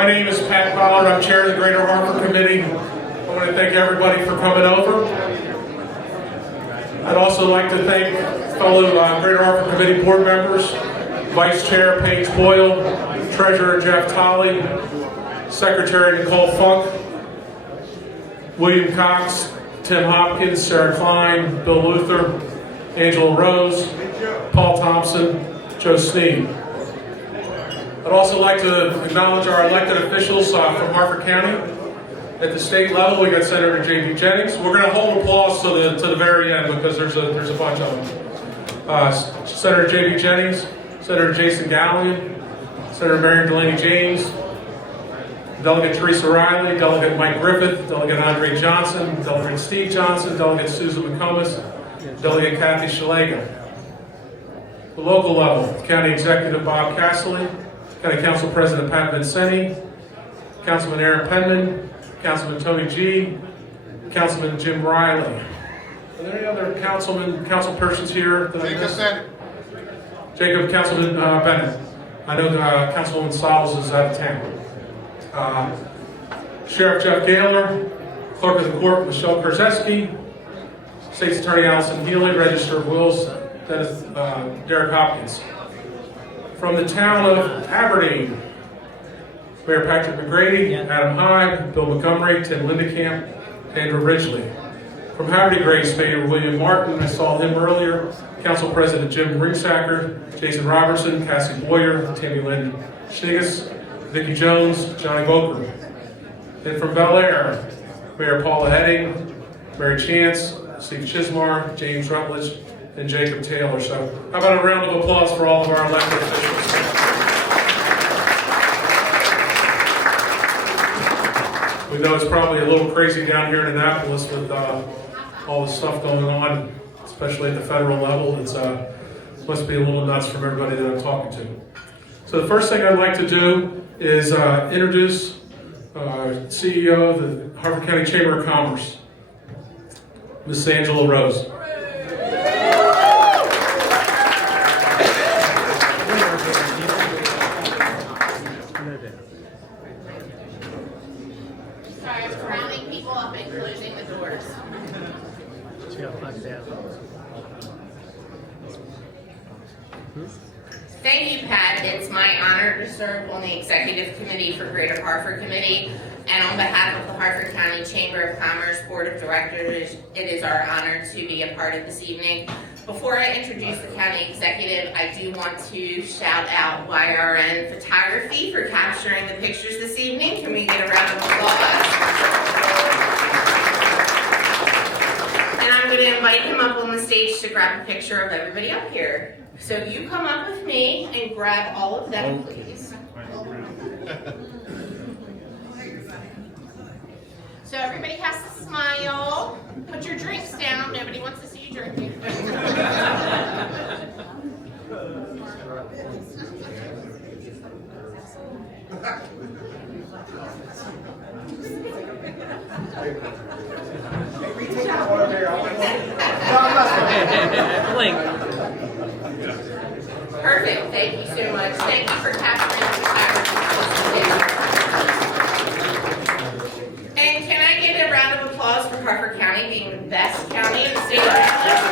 My name is Pat Pollard. I'm chair of the Greater Harford Committee. I want to thank everybody for coming over. I'd also like to thank fellow Greater Harford Committee board members, Vice Chair Paige Boyle, Treasurer Jeff Tolley, Secretary Nicole Funk, William Cox, Tim Hopkins, Sarah Klein, Bill Luther, Angela Rose, Paul Thompson, Joe Sneed. I'd also like to acknowledge our elected officials from Harford County. At the state level, we got Senator J.D. Jennings. We're going to hold applause to the very end because there's a bunch of them. Senator J.D. Jennings, Senator Jason Gallion, Senator Marion Delaney James, Delegate Teresa Riley, Delegate Mike Griffith, Delegate Andre Johnson, Delegate Steve Johnson, Delegate Susan McComas, Delegate Kathy Shalaga. The local level, County Executive Bob Casserly, County Council President Pat Vincenti, Councilman Aaron Penman, Councilman Tony G, Councilman Jim Riley. Are there any other council persons here? Jacob Councilman Bennett. I know Councilwoman Stiles is out of town. Sheriff Jeff Gaylor, Clerk of the Court Michelle Krzeski, State's Attorney Allison Healy, Register of Wills Dennis, Derek Hopkins. From the town of Aberdeen, Mayor Patrick McGrady, Adam Hyde, Bill Montgomery, Tim Lindekamp, Andrew Ridgely. From Haverty Grace, Mayor William Martin, I saw him earlier, Council President Jim Ringsacker, Jason Robertson, Cassie Boyer, Tammy Lynn Schnigas, Vicki Jones, Johnny Boker. And from Bel Air, Mayor Paula Heading, Mary Chance, Steve Chismar, James Rutledge, and Jacob Taylor. So how about a round of applause for all of our elected officials? We know it's probably a little crazy down here in Annapolis with all the stuff going on, especially at the federal level. It's must be a little nuts from everybody that I'm talking to. So the first thing I'd like to do is introduce CEO of the Harford County Chamber of Commerce, Ms. Angela Rose. Sorry, I'm rounding people up and closing the doors. Thank you, Pat. It's my honor to serve on the Executive Committee for Greater Harford Committee, and on behalf of the Harford County Chamber of Commerce Board of Directors, it is our honor to be a part of this evening. Before I introduce the County Executive, I do want to shout out YRN Photography for capturing the pictures this evening. Can we get a round of applause? And I'm going to invite him up on the stage to grab a picture of everybody up here. So you come up with me and grab all of them, please. So everybody has to smile. Put your drinks down. Nobody wants to see you drinking. Perfect. Thank you so much. Thank you for capturing the photography. And can I get a round of applause for Harford County being the best county in the state of Maryland?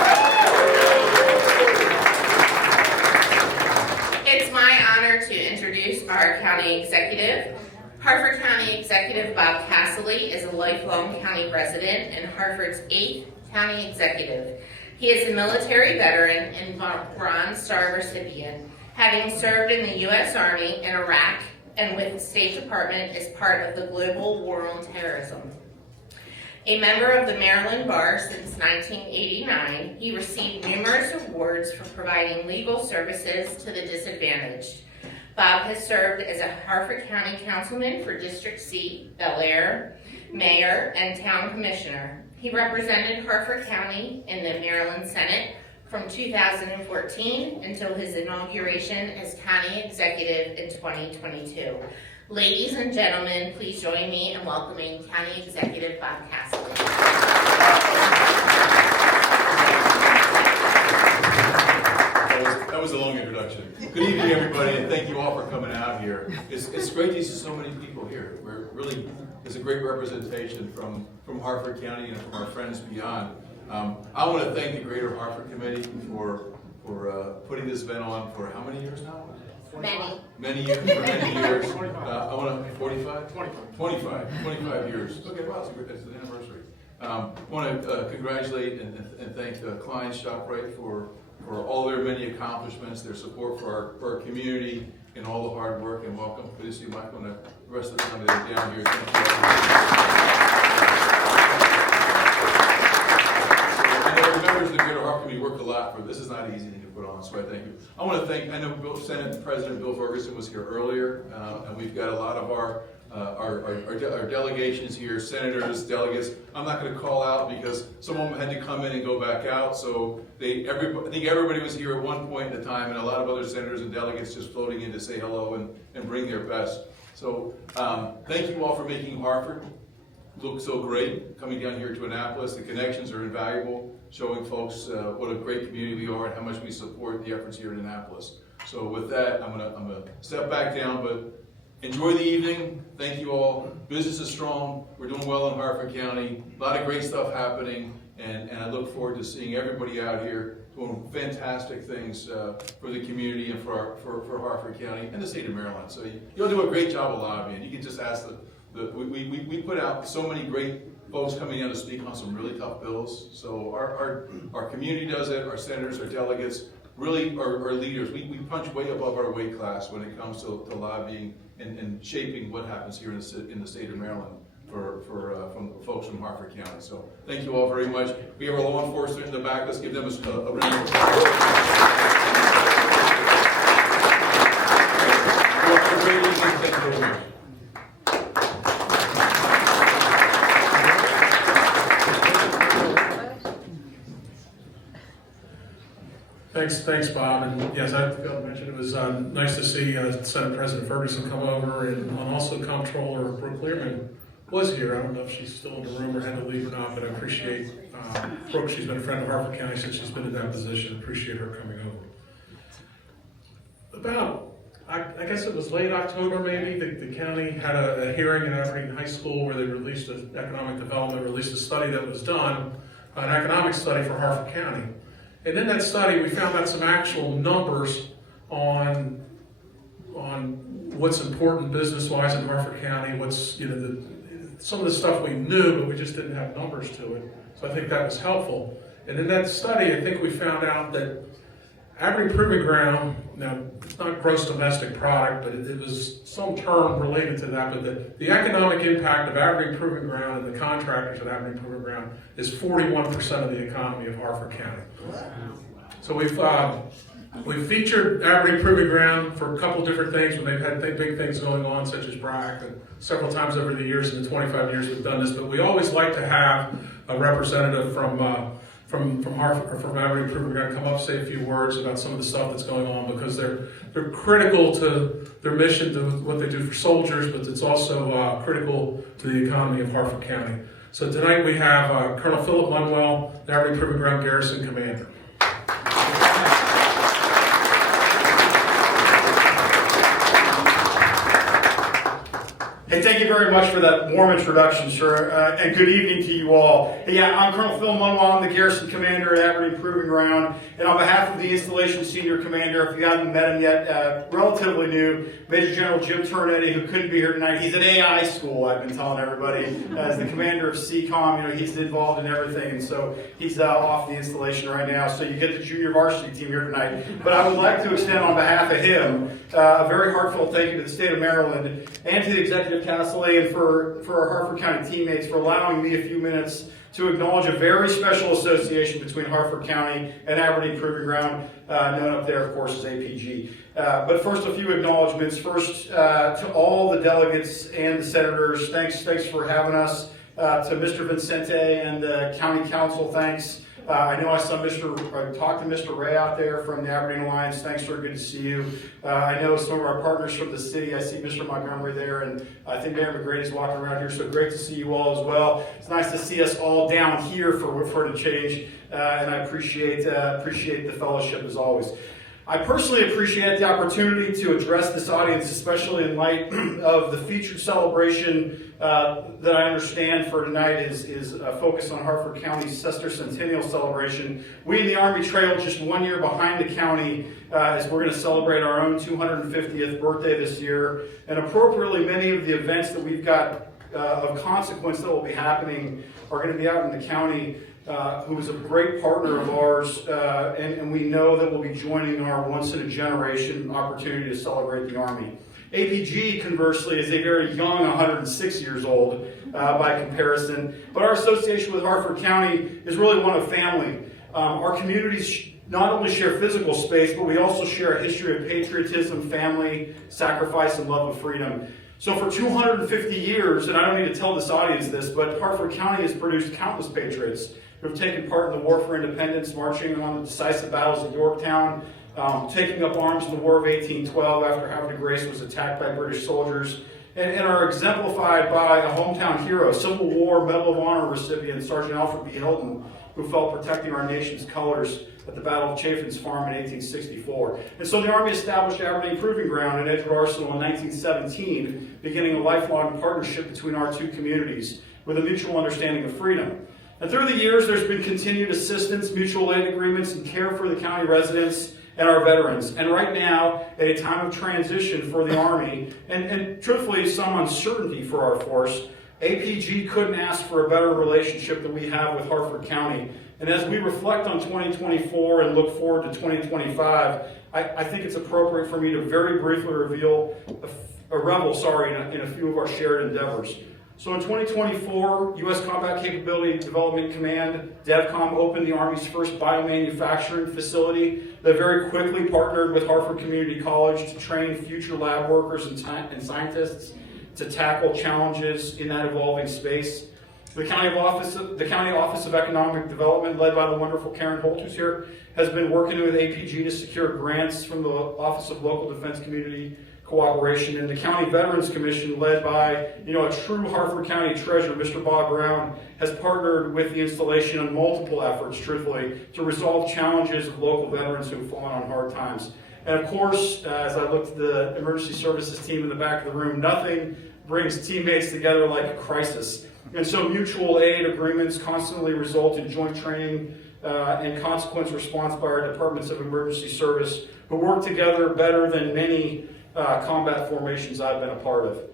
It's my honor to introduce our county executive. Harford County Executive Bob Casserly is a lifelong county resident and Harford's 8th county executive. He is a military veteran and Bronze Star recipient, having served in the U.S. Army in Iraq and with the State Department as part of the Global War on Terrorism. A member of the Maryland Bar since 1989, he received numerous awards for providing legal services to the disadvantaged. Bob has served as a Harford County Councilman for District Seat, Bel Air, Mayor, and Town Commissioner. He represented Harford County in the Maryland Senate from 2014 until his inauguration as County Executive in 2022. Ladies and gentlemen, please join me in welcoming County Executive Bob Casserly. That was a long introduction. introduction. Good evening, everybody, and thank you all for coming out here. It's great to see so many people here. It's a great representation from Harford County and from our friends beyond. I want to thank the Greater Harford Committee for putting this event on for how many years now? Many. Many years, for many years. I want to, 45? 25 years. Okay, wow, it's an anniversary. I want to congratulate and thank Klein ShopRite for all their many accomplishments, their support for our community, and all the hard work, and welcome. Good to see you, Michael, and the rest of the family that are down here. Thank you. And the members of the Greater Harford Committee worked a lot for this. Is not easy to put on, so I thank you. I want to thank, I know Senate President Bill Ferguson was here earlier, and we've got a lot of our delegations here, senators, delegates. I'm not going to call out because some of them had to come in and go back out. So I think everybody was here at one point in time, and a lot of other senators and delegates just floating in to say hello and bring their best. So thank you all for making Harford look so great. Coming down here to Annapolis, the connections are invaluable, showing folks what a great community we are and how much we support the efforts here in Annapolis. So with that, I'm gonna step back down, but enjoy the evening. Thank you all. Business is strong. We're doing well in Harford County. A lot of great stuff happening, and I look forward to seeing everybody out here doing fantastic things for the community and for Harford County and the state of Maryland. So you'll do a great job of lobbying. You can just ask we put out so many great folks coming in to speak on some really tough bills. So our community does it. Our senators, our delegates, really are leaders. We punch way above our weight class when it comes to lobbying and shaping what happens here in the state of Maryland from folks from Harford County. So thank you all very much. We have our law enforcement in the back. Let's give them a round of applause. Thank you very much. Thanks, Bob. And yes, I failed to mention it was nice to see Senate President Ferguson come over, and also Comptroller Brooke Learman was here. I don't know if she's still in the room or had to leave or not, but I appreciate Brooke. She's been a friend of Harford County since she's been in that position. Appreciate her coming over. I guess it was late October maybe, the county had a hearing in Aberdeen High School where they released economic development, released a study that was done, an economic study for Harford County. And in that study, we found out some actual numbers on what's important business-wise in Harford County. What's some of the stuff we knew, but we just didn't have numbers to it. So I think that was helpful. And in that study, I think we found out that Aberdeen Proving Ground, now it's not gross domestic product, but it was some term related to that, but the economic impact of Aberdeen Proving Ground and the contractors at Aberdeen Proving Ground is 41% of the economy of Harford County. So we've featured Aberdeen Proving Ground for a couple different things when they've had big things going on, such as BRAC, and several times over the years, in the 25 years we've done this, but we always like to have a representative from Harford or from Aberdeen Proving Ground come up, say a few words about some of the stuff that's going on, because they're critical to their mission, to what they do for soldiers, but it's also critical to the economy of Harford County. So tonight we have Colonel Philip Munwell, the Aberdeen Proving Ground Garrison Commander. Hey, thank you very much for that warm introduction, sir, and good evening to you all. Hey, yeah, I'm Colonel Phil Munwell. I'm the Garrison Commander at Aberdeen Proving Ground, and on behalf of the Installation Senior Commander, if you haven't met him yet, relatively new, Major General Jim Ternetti, who couldn't be here tonight. He's at AI school, I've been telling everybody, as the Commander of CCOM. He's involved in everything, and so he's off the installation right now, so you get the junior varsity team here tonight. But I would like to extend on behalf of him a very heartfelt thank you to the state of Maryland and to the Executive Council and for our Harford County teammates for allowing me a few minutes to acknowledge a very special association between Harford County and Aberdeen Proving Ground, known up there, of course, as APG. But first, a few acknowledgments. First, to all the delegates and the senators, thanks for having us. To Mr. Vincente and the County Council, thanks. I know I talked to Mr. Ray out there from the Aberdeen Alliance. Thanks, sir. Good to see you. I know some of our partners from the city. I see Mr. Montgomery there, and I think Mayor McGrady's walking around here, so great to see you all as well. It's nice to see us all down here for a change, and I appreciate the fellowship as always. I personally appreciate the opportunity to address this audience, especially in light of the featured celebration that I understand for tonight is focused on Harford County's sesquicentennial celebration. We in the Army trail just 1 year behind the county as we're going to celebrate our own 250th birthday this year. And appropriately, many of the events that we've got of consequence that will be happening are going to be out in the county. Who is a great partner of ours, and we know that we'll be joining our once-in-a-generation opportunity to celebrate the Army. APG, conversely, is a very young 106 years old by comparison, but our association with Harford County is really one of family. Our communities not only share physical space, but we also share a history of patriotism, family, sacrifice, and love of freedom. So for 250 years, and I don't need to tell this audience this, but Harford County has produced countless patriots who have taken part in the War for Independence, marching on the decisive battles of Yorktown, taking up arms in the War of 1812 after Havre de Grace was attacked by British soldiers, and are exemplified by a hometown hero, Civil War Medal of Honor recipient, Sergeant Alfred B. Hilton, who fell protecting our nation's colors at the Battle of Chaffin's Farm in 1864. And so the Army established Aberdeen Proving Ground in Edgewood Arsenal in 1917, beginning a lifelong partnership between our two communities with a mutual understanding of freedom. And through the years, there's been continued assistance, mutual aid agreements, and care for the county residents and our veterans. And right now, at a time of transition for the Army, and truthfully, some uncertainty for our force, APG couldn't ask for a better relationship than we have with Harford County. And as we reflect on 2024 and look forward to 2025, I think it's appropriate for me to very briefly reveal in a few of our shared endeavors. So in 2024, U.S. Combat Capability Development Command, DEVCOM, opened the Army's first biomanufacturing facility that very quickly partnered with Harford Community College to train future lab workers and scientists to tackle challenges in that evolving space. The County Office of Economic Development, led by the wonderful Karen Holt, who's here, has been working with APG to secure grants from the Office of Local Defense Community Cooperation, and the County Veterans Commission, led by a true Harford County treasurer, Mr. Bob Brown, has partnered with the installation on multiple efforts, truthfully, to resolve challenges of local veterans who have fallen on hard times. And of course, as I looked at the emergency services team in the back of the room, nothing brings teammates together like a crisis. And so mutual aid agreements constantly result in joint training and consequence response by our departments of emergency service, who work together better than many combat formations I've been a part of.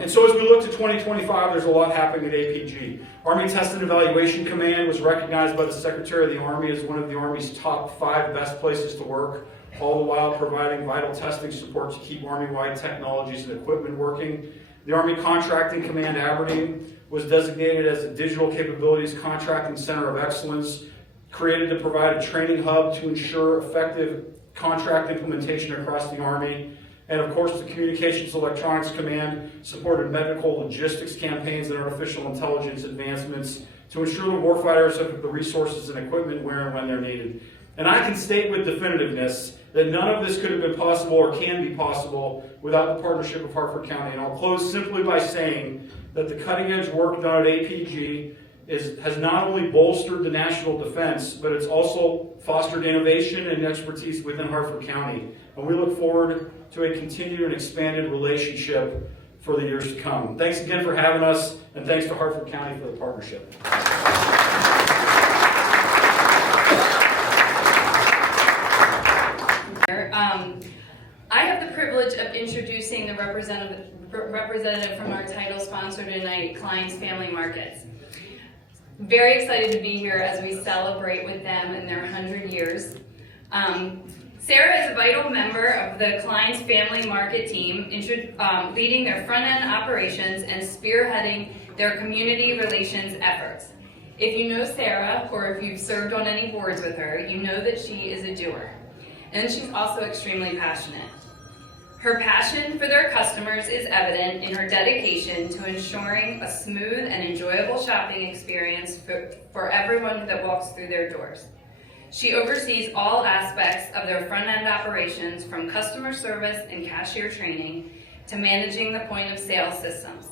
And so as we look to 2025, there's a lot happening at APG. Army Test and Evaluation Command was recognized by the Secretary of the Army as one of the Army's top 5 best places to work, all the while providing vital testing support to keep Army-wide technologies and equipment working. The Army Contracting Command Aberdeen was designated as a Digital Capabilities Contracting Center of Excellence, created to provide a training hub to ensure effective contract implementation across the Army. And of course, the Communications Electronics Command supported medical logistics campaigns and artificial intelligence advancements to ensure the warfighters have the resources and equipment where and when they're needed. And I can state with definitiveness that none of this could have been possible or can be possible without the partnership of Harford County. And I'll close simply by saying that the cutting-edge work done at APG has not only bolstered the national defense, but it's also fostered innovation and expertise within Harford County. And we look forward to a continued and expanded relationship for the years to come. Thanks again for having us, and thanks to Harford County for the partnership. I have the privilege of introducing the representative from our title sponsor tonight, Klein's Family Markets. Very excited to be here as we celebrate with them in their 100 years. Sarah is a vital member of the Klein's Family Market team, leading their front-end operations and spearheading their community relations efforts. If you know Sarah, or if you've served on any boards with her, you know that she is a doer. And she's also extremely passionate. Her passion for their customers is evident in her dedication to ensuring a smooth and enjoyable shopping experience for everyone that walks through their doors. She oversees all aspects of their front-end operations, from customer service and cashier training to managing the point-of-sale systems.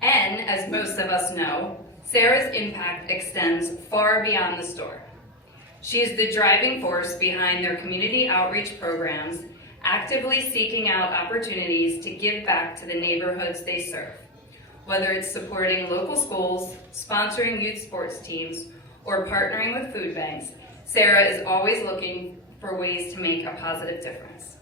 And, as most of us know, Sarah's impact extends far beyond the store. She is the driving force behind their community outreach programs, actively seeking out opportunities to give back to the neighborhoods they serve. Whether it's supporting local schools, sponsoring youth sports teams, or partnering with food banks, Sarah is always looking for ways to make a positive difference.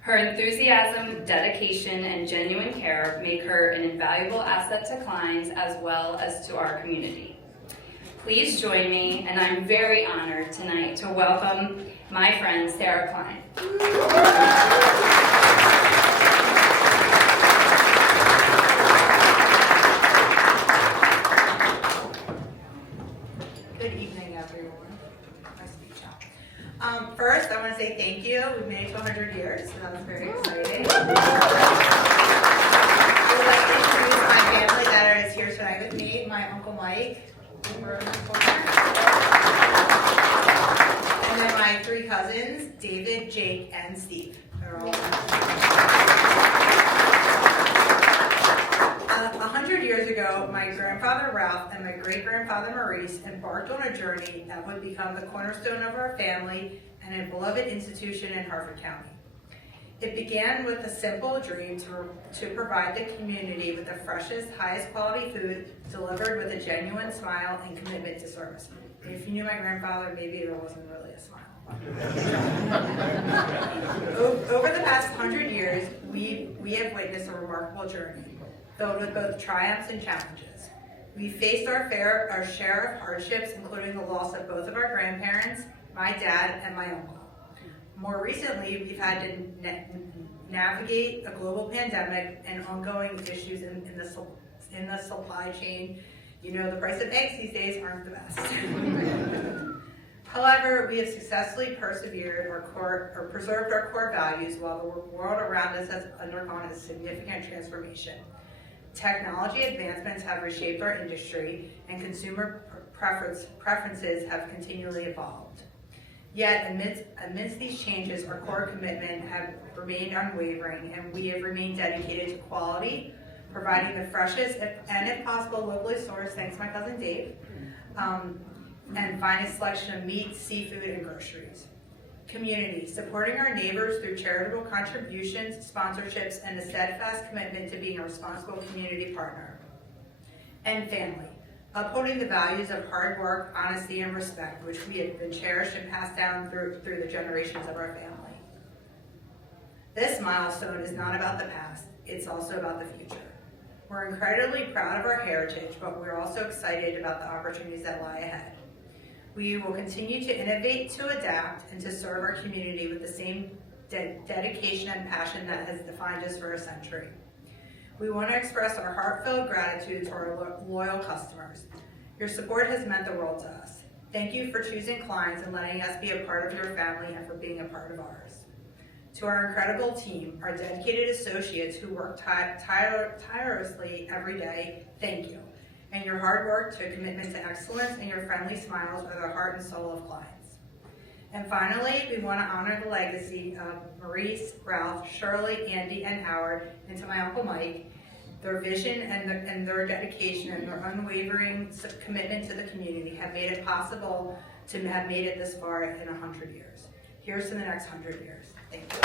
Her enthusiasm, dedication, and genuine care make her an invaluable asset to clients as well as to our community. Please join me, and I'm very honored tonight to welcome my friend, Sarah Klein. Good evening, everyone. Nice to meet you. First, I want to say thank you. We've made it to 100 years, so that was very exciting. I would like to introduce my family that is here tonight with me. My Uncle Mike, over in the corner. And then my three cousins, David, Jake, and Steve. They're all 100 years ago, my grandfather Ralph and my great-grandfather Maurice embarked on a journey that would become the cornerstone of our family and a beloved institution in Harford County. It began with a simple dream to provide the community with the freshest, highest quality food delivered with a genuine smile and commitment to service. And if you knew my grandfather, maybe there wasn't really a smile. Over the past 100 years, we have witnessed a remarkable journey, filled with both triumphs and challenges. We faced our share of hardships, including the loss of both of our grandparents, my dad, and my uncle. More recently, we've had to navigate a global pandemic and ongoing issues in the supply chain. You know, the price of eggs these days aren't the best. However, we have successfully preserved our core values while the world around us has undergone a significant transformation. Technology advancements have reshaped our industry, and consumer preferences have continually evolved. Yet, amidst these changes, our core commitment have remained unwavering, and we have remained dedicated to quality, providing the freshest and, if possible, locally sourced, thanks to my cousin Dave, and finest selection of meat, seafood, and groceries. Community, supporting our neighbors through charitable contributions, sponsorships, and a steadfast commitment to being a responsible community partner. And family, upholding the values of hard work, honesty, and respect, which we have been cherished and passed down through the generations of our family. This milestone is not about the past, it's also about the future. We're incredibly proud of our heritage, but we're also excited about the opportunities that lie ahead. We will continue to innovate, to adapt, and to serve our community with the same dedication and passion that has defined us for a century. We want to express our heartfelt gratitude to our loyal customers. Your support has meant the world to us. Thank you for choosing Klein's and letting us be a part of your family and for being a part of ours. To our incredible team, our dedicated associates who work tirelessly every day, thank you. And your hard work to commitment to excellence and your friendly smiles are the heart and soul of Klein's. And finally, we want to honor the legacy of Maurice, Ralph, Shirley, Andy, and Howard, and to my Uncle Mike. Their vision and their dedication and their unwavering commitment to the community have made it possible to have made it this far in 100 years. Here's to the next 100 years. Thank you.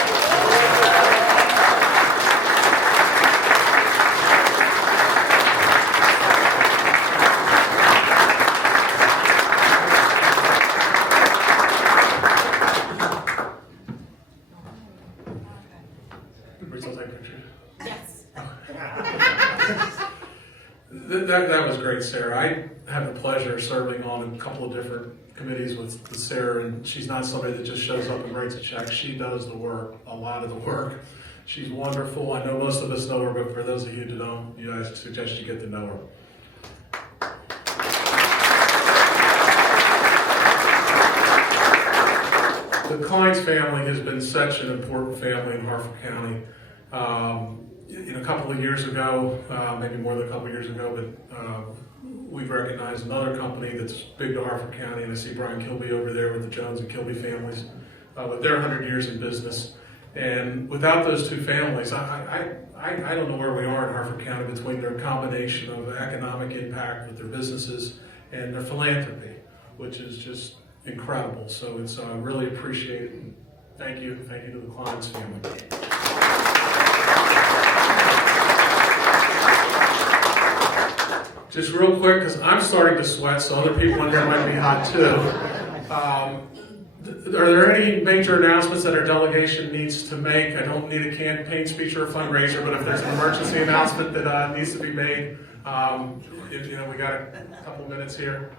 That was great, Sarah. I have the pleasure of serving on a couple of different committees with Sarah, and she's not somebody that just shows up and writes a check. She does the work, a lot of the work. She's wonderful. I know most of us know her, but for those of you who don't, I suggest you get to know her. The Klein's family has been such an important family in Harford County. A couple of years ago, maybe more than a couple of years ago, but we've recognized another company that's big to Harford County, and I see Brian Kilby over there with the Jones and Kilby families with their 100 years in business. And without those two families, I don't know where we are in Harford County between their combination of economic impact with their businesses and their philanthropy, which is just incredible. So it's really appreciated. And thank you to the Klein's family. Just real quick, because I'm starting to sweat, so other people in here might be hot too. Are there any major announcements that our delegation needs to make? I don't need a campaign speech or a fundraiser, but if there's an emergency announcement that needs to be made, we got a couple minutes here.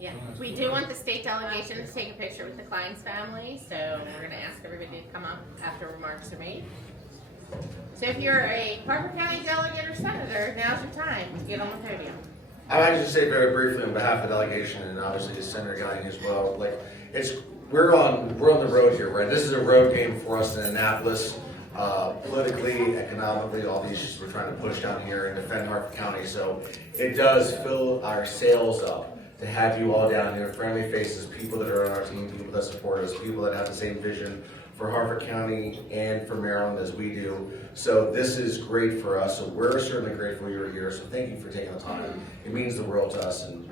Yeah, we do want the state delegation to take a picture with the Klein's family, so we're going to ask everybody to come up after remarks are made. So if you're a Harford County delegate or senator, now's your time. Get on the podium. I'd like to say very briefly on behalf of the delegation and obviously the Senator Guy as well. We're on the road here, right? This is a road game for us in Annapolis, politically, economically, all the issues we're trying to push down here and defend Harford County. So it does fill our sails up to have you all down here, friendly faces, people that are on our team, people that support us, people that have the same vision for Harford County and for Maryland as we do. So this is great for us. So we're certainly grateful you're here. So thank you for taking the time. It means the world to us. And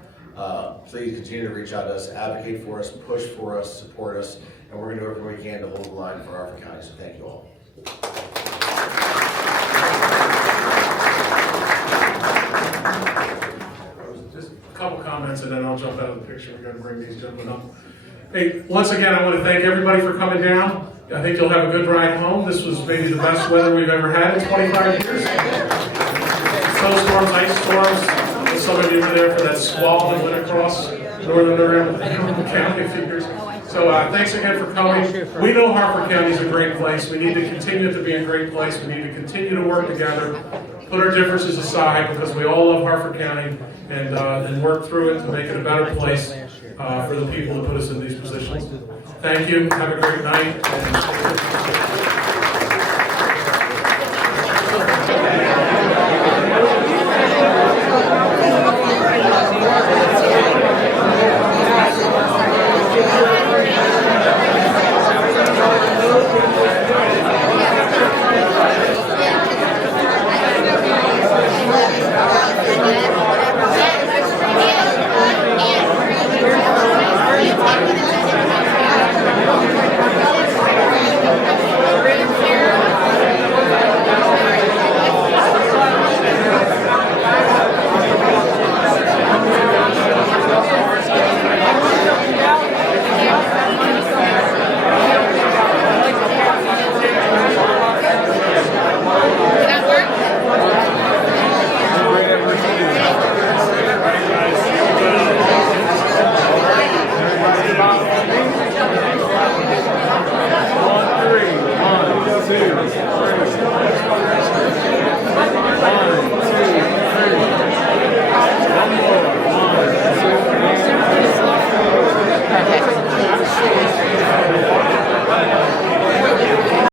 please continue to reach out to us, advocate for us, push for us, support us. And we're going to do everything we can to hold the line for Harford County. So thank you all. Just a couple comments and then I'll jump out of the picture. We're going to bring these gentlemen up. Hey, once again, I want to thank everybody for coming down. I think you'll have a good ride home. This was maybe the best weather we've ever had in 25 years. Snowstorms, ice storms. Some of you were there for that squall that went across northern county a few years ago. So thanks again for coming. We know Harford County is a great place. We need to continue it to be a great place. We need to continue to work together, put our differences aside because we all love Harford County and work through it to make it a better place for the people that put us in these positions. Thank you. Have a great night.